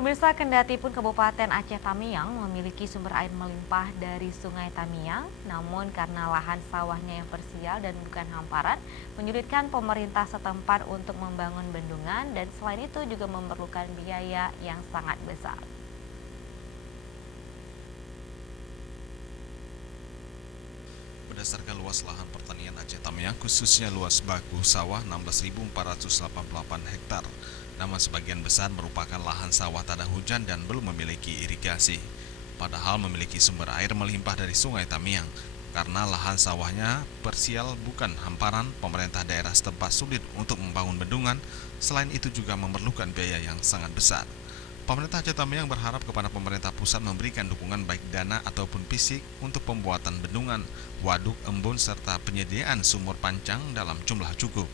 Pemirsa, kendati pun Kabupaten Aceh Tamiang memiliki sumber air melimpah dari Sungai Tamiang, namun karena lahan sawahnya yang parsial dan bukan hamparan, menyulitkan pemerintah setempat untuk membangun bendungan dan selain itu juga memerlukan biaya yang sangat besar. Berdasarkan luas lahan pertanian Aceh Tamiang, khususnya luas baku sawah 16.488 hektar, namun sebagian besar merupakan lahan sawah tak ada hujan dan belum memiliki irigasi. Padahal memiliki sumber air melimpah dari Sungai Tamiang. Karena lahan sawahnya parsial bukan hamparan, pemerintah daerah setempat sulit untuk membangun bendungan, selain itu juga memerlukan biaya yang sangat besar. Pemerintah Aceh Tamiang berharap kepada pemerintah pusat memberikan dukungan baik dana ataupun fisik untuk pembuatan bendungan, waduk, embun, serta penyediaan sumur pancang dalam jumlah cukup.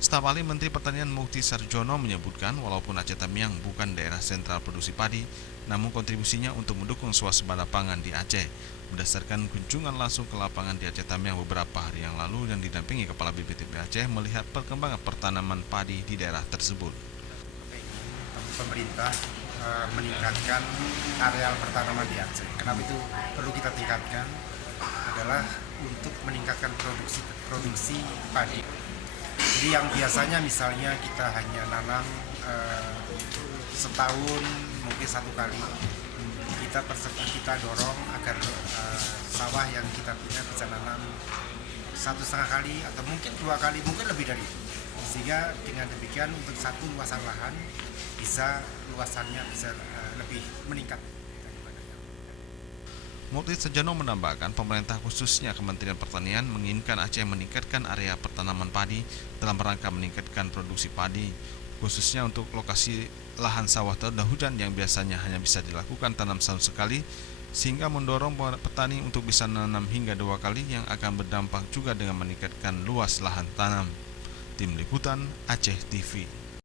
Staf ahli Menteri Pertanian Mukti Sarjono menyebutkan walaupun Aceh Tamiang bukan daerah sentral produksi padi, namun kontribusinya untuk mendukung swasembada pangan di Aceh. Berdasarkan kunjungan langsung ke lapangan di Aceh Tamiang beberapa hari yang lalu yang didampingi Kepala BPTP Aceh melihat perkembangan pertanaman padi di daerah tersebut. Pemerintah meningkatkan areal pertanaman di Aceh. Kenapa itu perlu kita tingkatkan? Adalah untuk meningkatkan produksi padi. Jadi yang biasanya misalnya kita hanya nanam setahun mungkin satu kali, kita dorong agar sawah yang kita punya bisa nanam 1,5 kali atau mungkin 2 kali, mungkin lebih dari itu. Sehingga dengan demikian untuk satu luasan lahan luasannya bisa lebih meningkat. Mukti Sarjono menambahkan pemerintah khususnya Kementerian Pertanian menginginkan Aceh meningkatkan area pertanaman padi dalam rangka meningkatkan produksi padi, khususnya untuk lokasi lahan sawah tak ada hujan yang biasanya hanya bisa dilakukan tanam setahun sekali, sehingga mendorong petani untuk bisa menanam hingga 2 kali yang akan berdampak juga dengan meningkatkan luas lahan tanam. Tim Liputan Aceh TV.